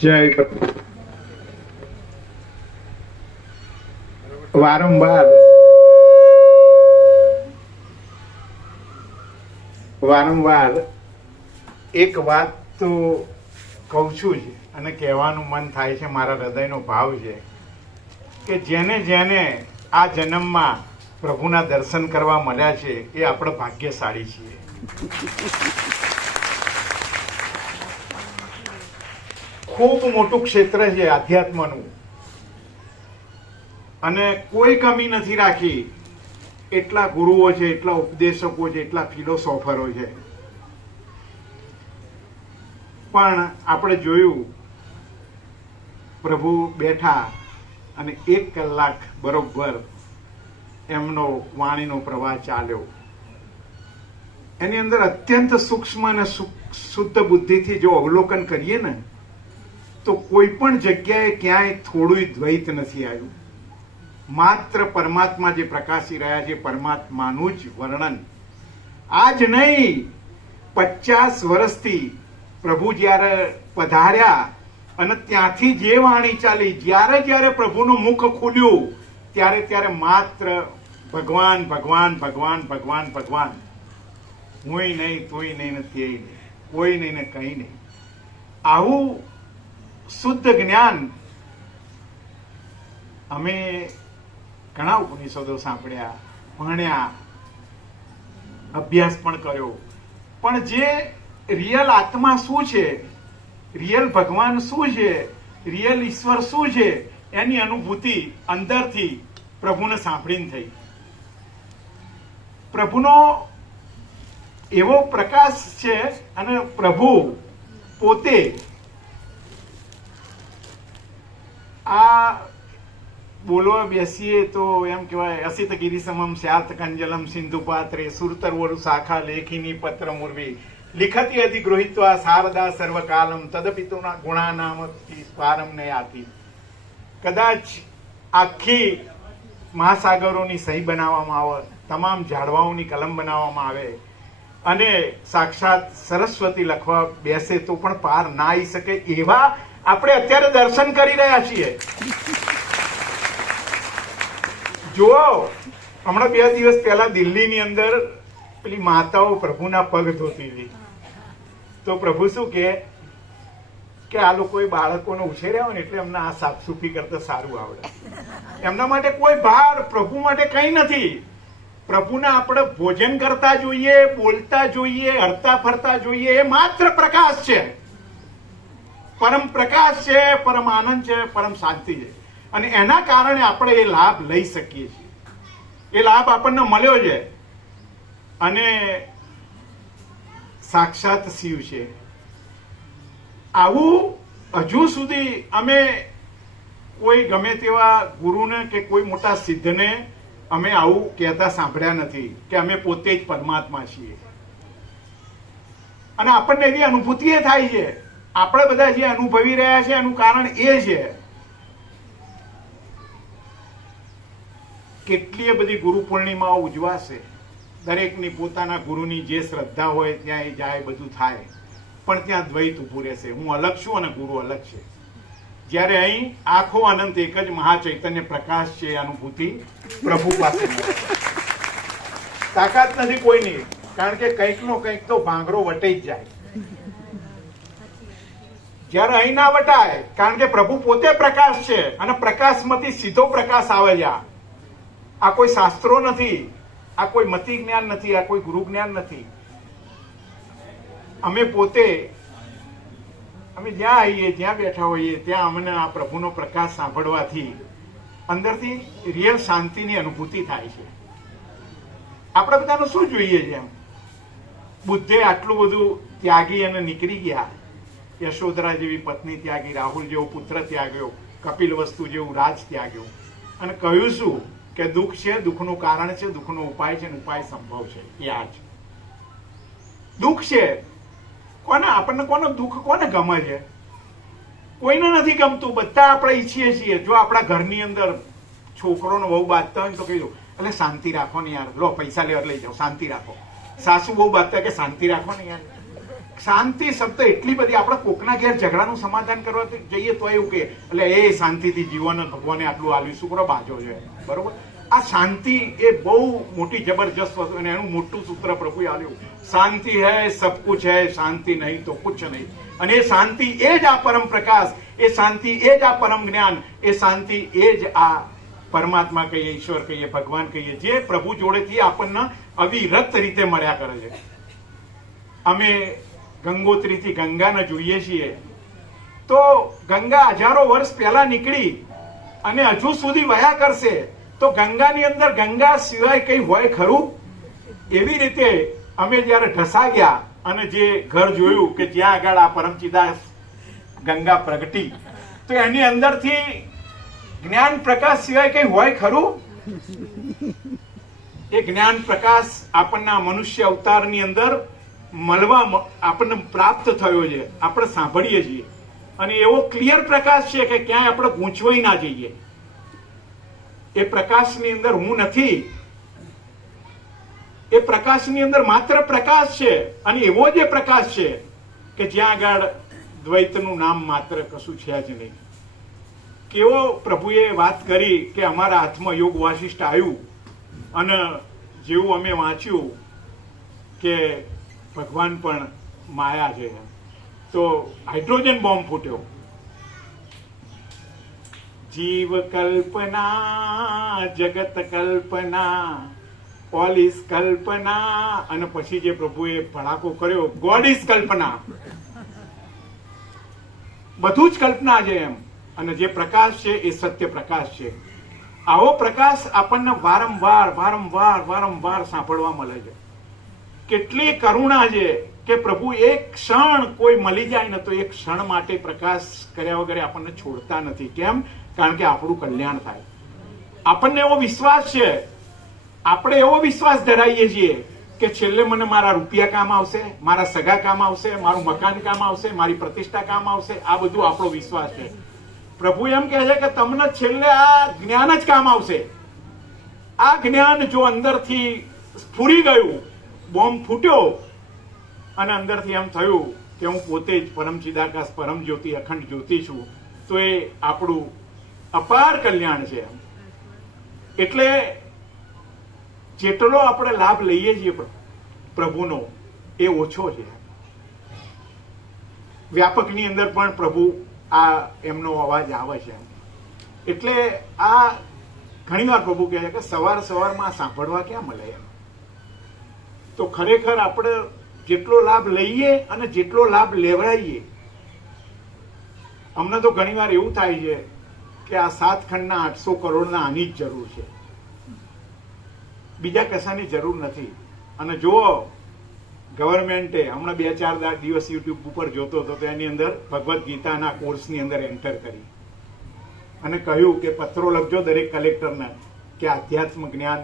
જય વારંવાર એક વાત તો કહું છું જ અને કહેવાનું મન થાય છે, મારા હૃદયનો ભાવ છે કે જેને જેને આ જન્મમાં પ્રભુના દર્શન કરવા મળ્યા છે એ આપણે ભાગ્યશાળી છીએ. ખૂબ મોટું ક્ષેત્ર છે આધ્યાત્મનું અને કોઈ કમી નથી રાખી. એટલા ગુરુઓ છે, એટલા ઉપદેશકો છે, એટલા ફિલોસોફરો છે, પણ આપણે જોયું પ્રભુ બેઠા અને 1 કલાક બરોબર એમનો વાણીનો પ્રવાહ ચાલ્યો. એની અંદર અત્યંત સૂક્ષ્મ અને શુદ્ધ બુદ્ધિથી જો અવલોકન કરીએ ને તો કોઈ પણ જગ્યાએ ક્યાંય થોડું દ્વૈત નથી આવ્યું. માત્ર પરમાત્મા જે પ્રકાશી રહ્યા છે પરમાત્માનું જ વર્ણન. આજ નહીં, 50 વર્ષથી પ્રભુ જ્યારે પધાર્યા અને ત્યાંથી જે વાણી ચાલી, જ્યારે જ્યારે પ્રભુનું મુખ ખુલ્યું ત્યારે ત્યારે માત્ર ભગવાન ભગવાન ભગવાન ભગવાન ભગવાન. હુંય નહીં, તુંય નહીં ને તેય નહીં, કોઈ નહીં ને કંઈ નહીં. આવું શુદ્ધ જ્ઞાન અમે ઘણા ઉપનિષદો સાંભળ્યા, ભણ્યા, અભ્યાસ પણ કર્યો, પણ જે રિયલ આત્મા શું છે, રિયલ ભગવાન શું છે, રિયલ ઈશ્વર શું છે, એની અનુભૂતિ અંદરથી પ્રભુને સાંભળીને થઈ. પ્રભુનો એવો પ્રકાશ છે અને પ્રભુ પોતે આ બોલવા બેસીએ તો એમ કહેવાય, અસિત ગિરિસમમ સ્યાત કંજલમ સિંધુ પાત્રે સુરતરવરુ શાખા લેખિની પત્ર મુર્વી લિખતી અધિ ગૃહિત્વા શારદા સર્વકાલમ તદપિતુના ગુણાનામ સ્વારમ ને આતી. કદાચ આખી મહાસાગરોની સહી બનાવવામાં આવે, તમામ ઝાડવાઓની કલમ બનાવવામાં આવે અને સાક્ષાત સરસ્વતી લખવા બેસે તો પણ પાર ના આવી શકે એવા આપણે અત્યારે દર્શન કરી રહ્યા છીએ. જુઓ, હમણાં 2 દિવસ પહેલા દિલ્હીની અંદર પેલી માતાઓ પ્રભુના પગ ધોતી હતી તો પ્રભુ શું કે આ લોકોએ બાળકોને ઉછેર્યા હોય ને એટલે એમને આ સાફસૂફી કરતા સારું આવડે. એમના માટે કોઈ ભાર, પ્રભુ માટે કંઈ નથી. પ્રભુના આપણે ભોજન કરતા જોઈએ, બોલતા જોઈએ, હરતા ફરતા જોઈએ, એ માત્ર પ્રકાશ છે, પરમ પ્રકાશ છે, પરમ આનંદ છે, પરમ શાંતિ છે. અને એના કારણે આપણે એ લાભ લઈ શકીએ છીએ. એ લાભ આપણને મળ્યો છે અને સાક્ષાત શિવ છે. આવું હજુ સુધી અમે કોઈ ગમે તેવા ગુરુને કે કોઈ મોટા સિદ્ધને અમે આવું કહેતા સાંભળ્યા નથી કે અમે પોતે જ પરમાત્મા છીએ. અને આપણને એવી અનુભૂતિ એ થાય છે. આપણે બધા જે અનુભવી રહ્યા છે એનું કારણ એ છે કેટલીય બધી ગુરુ પૂર્ણિમાઓ ઉજવાશે. દરેકની પોતાના ગુરુની જે શ્રદ્ધા હોય ત્યાં એ જાય, બધું થાય, પણ ત્યાં દ્વૈત ઉભું રહેશે. હું અલગ છું અને ગુરુ અલગ છે. જ્યારે અહીં આખો અનંત એક જ મહાચૈતન્ય પ્રકાશ છે. અનુભૂતિ પ્રભુ પાસે તાકાત નથી કોઈની, કારણ કે કંઈક નો કંઈક તો ભાંગરો વટાઈ જ જાય. જ્યારે અહીં ના વટાય, કારણ કે પ્રભુ પોતે પ્રકાશ છે અને પ્રકાશમાંથી સીધો પ્રકાશ આવે છે. આ કોઈ શાસ્ત્રો નથી, આ કોઈ મતિ જ્ઞાન નથી, આ કોઈ ગુરુ જ્ઞાન નથી. અમે પોતે જ્યાં આવીએ, જ્યાં બેઠા હોઈએ ત્યાં અમને આ પ્રભુનો પ્રકાશ સાંભળવાથી અંદરથી રિયલ શાંતિની અનુભૂતિ થાય છે. આપણે બધાનું શું જોઈએ છે? બુદ્ધે આટલું બધું ત્યાગી અને નીકળી ગયા. યશોધરા જેવી પત્ની ત્યાગી, રાહુલ જેવો પુત્ર ત્યાગ્યો, કપિલ વસ્તુ જેવું રાજ ત્યાગ્યો અને કહ્યું શું કે દુઃખ છે, દુઃખનું કારણ છે, દુઃખનો ઉપાય છે, ઉપાય સંભવ છે. એ આ જ દુઃખ છે. આપણને કોનું દુઃખ કોને ગમે છે? કોઈને નથી ગમતું. બધા આપણે ઈચ્છીએ છીએ. જો આપણા ઘરની અંદર છોકરોને બહુ બાંધતા હોય તો કહી દો, એટલે શાંતિ રાખો ને યાર, લો પૈસા લેવા લઈ જાઓ, શાંતિ રાખો. સાસુ બહુ બાંધતા કે શાંતિ રાખો ને યાર, શાંતિ શબ્દ એટલી બધી, આપણે કોકના ઘેર ઝઘડાનું સમાધાન કરવા જઈએ તો એવું કે એટલે એ શાંતિથી જીવન ભગવાને આટલું આલ્યું, શું કરો બાજો છે, બરોબર. આ શાંતિ એ બહુ મોટી જબરજસ્ત વસ્તુ, અને એનું મોટું સૂત્ર પ્રભુએ આલ્યું, શાંતિ હૈ સબ કુછ હૈ, શાંતિ નહીં તો કુછ નહીં. અને એ શાંતિ એ જ આ પરમ પ્રકાશ, એ શાંતિ એ જ આ પરમ જ્ઞાન, એ શાંતિ એ જ આ પરમાત્મા કહીએ, ઈશ્વર કહીએ, ભગવાન કહીએ, જે પ્રભુ જોડેથી આપણને અવિરત રીતે મળ્યા કરે છે. અમે ગંગોત્રીથી ગંગાને જોઈએ છીએ તો ગંગા હજારો વર્ષ પહેલા નીકળી અને હજુ સુધી વયા કરશે, તો ગંગાની અંદર ગંગા સિવાય કઈ હોય ખરું? એવી રીતે અમે જયારે ઢસા ગયા અને જે ઘર જોયું કે જ્યાં આગળ આ પરમચિદાસ ગંગા પ્રગટી, તો એની અંદરથી જ્ઞાન પ્રકાશ સિવાય કઈ હોય ખરું? એ જ્ઞાન પ્રકાશ આપણના મનુષ્ય અવતારની અંદર મળવા આપણને પ્રાપ્ત થયો છે, આપણે સાંભળીએ છીએ. અને એવો ક્લિયર પ્રકાશ છે કે ક્યાંય આપણે ગૂંચવાઈ ના જઈએ. એ પ્રકાશની અંદર હું નથી, એ પ્રકાશની અંદર માત્ર પ્રકાશ છે. અને એવો જ પ્રકાશ છે કે જ્યાં આગળ દ્વૈતનું નામ માત્ર કશું છે જ નહીં. કેવો પ્રભુએ વાત કરી કે અમારા હાથમાં યોગ વાસિષ્ઠ આવ્યું અને જેવું અમે વાંચ્યું કે ભગવાન પણ માયા છે, તો હાઇડ્રોજન બોમ્બ ફૂટ્યો. જીવ કલ્પના જગત કલ્પના ઓલ ઇઝ કલ્પના, અને પછી જે પ્રભુએ ભડાકો કર્યો, ગોડ ઇઝ કલ્પના. બધું જ કલ્પના છે એમ. અને જે પ્રકાશ છે એ સત્ય પ્રકાશ છે. આવો પ્રકાશ આપણને વારંવાર વારંવાર વારંવાર સાંભળવા મળે છે. કેટલી કરુણા છે કે પ્રભુ એક ક્ષણ કોઈ મળી જાય ને તો એક ક્ષણ માટે પ્રકાશ કર્યા વગર આપણને છોડતા નથી. કેમ? કારણ કે આપણું કલ્યાણ થાય. આપણને એવો વિશ્વાસ છે, આપણે એવો વિશ્વાસ ધરાવીએ છીએ કે છેલ્લે મને મારા રૂપિયા કામ આવશે, મારા સગા કામ આવશે, મારું મકાન કામ આવશે, મારી પ્રતિષ્ઠા કામ આવશે. આ બધું આપણો વિશ્વાસ છે. પ્રભુ એમ કહે છે કે તમને છેલ્લે આ જ્ઞાન જ કામ આવશે. આ જ્ઞાન જો અંદરથી સ્ફુરી ગયું, બોમ્બ ફૂટ્યો અને અંદરથી એમ થયું કે હું પોતે જ પરમ ચિદાકાશ, પરમ જ્યોતિ, અખંડ જ્યોતિ છું, તો એ આપણું અપાર કલ્યાણ છે. એટલે જેટલો આપણે લાભ લઈએ છીએ પ્રભુનો એ ઓછો છે. વ્યાપકની અંદર પણ પ્રભુ આ એમનો અવાજ આવે છે. એટલે આ ઘણીવાર પ્રભુ કહે છે કે સવાર સવારમાં સાંભળવા ક્યાં મળે એમ. તો ખરેખર આપણે જેટલો લાભ લઈએ અને જેટલો લાભ લેવડાવીએ, અમને તો ઘણીવાર એવું થાય છે કે આ 7 ખંડના 800 કરોડના આની જ જરૂર છે, બીજા કશાની જરૂર નથી. અને જુઓ, ગવર્મેન્ટે હમણાં 2-4 દિવસ યુટ્યુબ ઉપર જોતો હતો તો એની અંદર ભગવદ્ ગીતાના કોર્સની અંદર એન્ટર કરી અને કહ્યું કે પત્રો લખજો દરેક કલેક્ટરને કે આધ્યાત્મ જ્ઞાન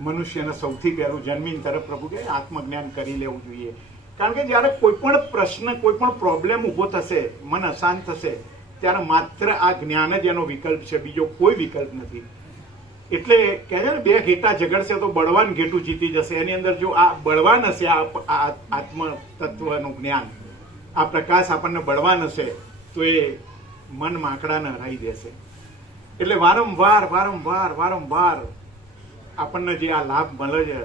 મનુષ્યને સૌથી પહેલું જન્મીન તરફ પ્રભુ કે આત્મજ્ઞાન કરી લેવું જોઈએ. કારણ કે જયારે કોઈ પણ પ્રશ્ન, કોઈ પણ પ્રોબ્લેમ ઉભો થશે, મન અશાંત થશે, ત્યારે માત્ર આ જ્ઞાન જ એનો વિકલ્પ છે, બીજો કોઈ વિકલ્પ નથી. એટલે કહે છે ને, 2 ઘેટા ઝઘડશે તો બળવાન ઘેટું જીતી જશે. એની અંદર જો આ બળવાન હશે, આ આત્મ તત્વનું જ્ઞાન, આ પ્રકાશ આપણને બળવાન હશે, તો એ મન માંકડાને હરાઈ દેશે. એટલે વારંવાર વારંવાર વારંવાર આપણને જે આ લાભ મળે છે,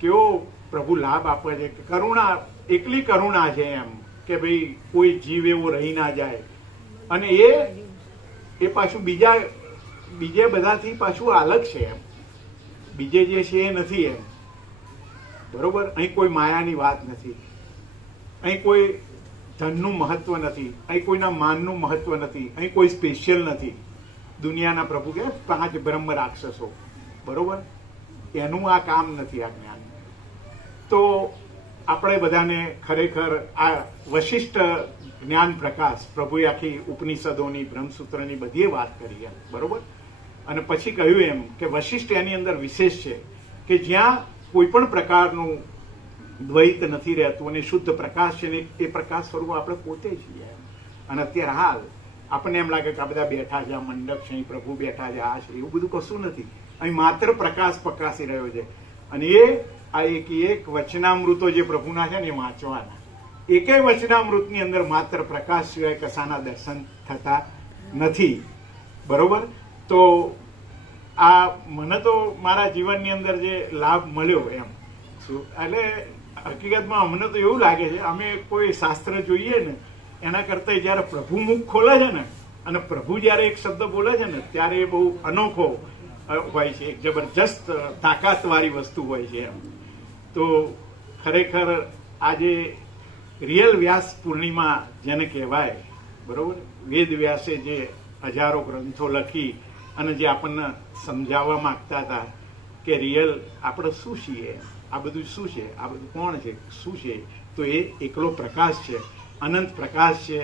કેવો પ્રભુ લાભ આપે છે. કરુણા, એકલી કરુણા છે એમ કે ભાઈ કોઈ જીવ એવો રહી ના જાય. અને એ પાછું બીજે બધાથી પાછું અલગ છે એમ. બીજે જે છે એ નથી એમ, બરોબર. અહીં કોઈ માયાની વાત નથી, અહીં કોઈ ધનનું મહત્વ નથી, અહીં કોઈના માનનું મહત્વ નથી, અહીં કોઈ સ્પેશિયલ નથી. દુનિયાના પ્રભુ કે 5 બ્રહ્મ રાક્ષસો, બરોબર, એનું આ કામ નથી આ જ્ઞાન. તો આપણે બધાને ખરેખર આ વશિષ્ઠ જ્ઞાન પ્રકાશ, પ્રભુએ આખી ઉપનિષદોની, બ્રહ્મસૂત્રની બધી વાત કરી એમ, બરોબર. અને પછી કહ્યું એમ કે વશિષ્ઠ એની અંદર વિશેષ છે કે જ્યાં કોઈ પણ પ્રકારનું દ્વૈત નથી રહેતું અને શુદ્ધ પ્રકાશ છે ને એ પ્રકાશ સ્વરૂપ આપણે પોતે છીએ. અને અત્યારે હાલ આપણને એમ લાગે કે આ બધા બેઠા છે, આ મંડપ છે, પ્રભુ બેઠા છે, આ છે, એવું બધું કશું નથી. અહીં માત્ર પ્રકાશ પ્રકાશી રહ્યો છે. અને એ આ એક વચનામૃતો જે પ્રભુના છે ને એ વાંચવાના. એકેય વચનામૃતની અંદર માત્ર પ્રકાશ સિવાય કશાના દર્શન થતા નથી. બરોબર? તો આ મને તો મારા જીવનની અંદર જે લાભ મળ્યો એમ શું, એટલે હકીકતમાં અમને તો એવું લાગે છે અમે કોઈ શાસ્ત્ર જોઈએ ને એના કરતાં જયારે પ્રભુ મુખ ખોલે છે ને અને પ્રભુ જયારે એક શબ્દ બોલે છે ને ત્યારે એ બહુ અનોખો હોય છે, એક જબરજસ્ત તાકાતવાળી વસ્તુ હોય છે એમ. તો ખરેખર આજે રિયલ વ્યાસ પૂર્ણિમા જેને કહેવાય, બરોબર, વેદ વ્યાસે જે હજારો ગ્રંથો લખી અને જે આપણને સમજાવવા માંગતા હતા કે રિયલ આપણે શું છીએ, આ બધું શું છે, આ બધું કોણ છે, શું છે, તો એ એકલો પ્રકાશ છે, અનંત પ્રકાશ છે,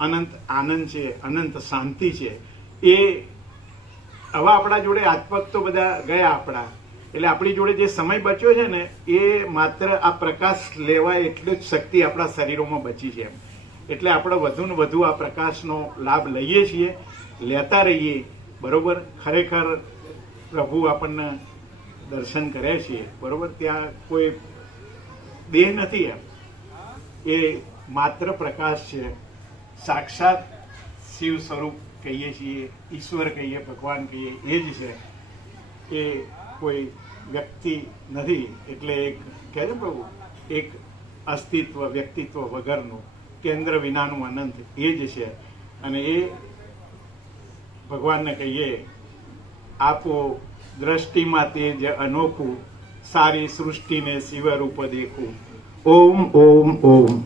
અનંત આનંદ છે, અનંત શાંતિ છે. એ હવે આપણા જોડે આત્મક તો બધા ગયા આપણા, એટલે આપણી જોડે જે સમય બચ્યો છે ને એ માત્ર આ પ્રકાશ લેવાય એટલી જ શક્તિ આપણા શરીરોમાં બચી છે એમ. એટલે આપણે વધુ ને વધુ આ પ્રકાશનો લાભ લઈએ છીએ, લેતા રહીએ. બરોબર? ખરેખર પ્રભુ આપણને દર્શન કરે છે. બરોબર? ત્યાં કોઈ દેહ નથી એમ, એ માત્ર પ્રકાશ છે. સાક્ષાત શિવ સ્વરૂપ કહીએ છીએ, ઈશ્વર કહીએ, ભગવાન કહીએ, એ જ છે. એ કોઈ વ્યક્તિ નથી. એટલે એક કહે છે પ્રભુ, એક અસ્તિત્વ વ્યક્તિત્વ વગરનું, કેન્દ્ર વિનાનું અનંત, એ જ છે. અને એ ભગવાનને કહીએ, આપો દ્રષ્ટિમાં તેજ અનોખું, સારી સૃષ્ટિને શિવરૂપ દેખું. ઓમ ઓમ ઓમ.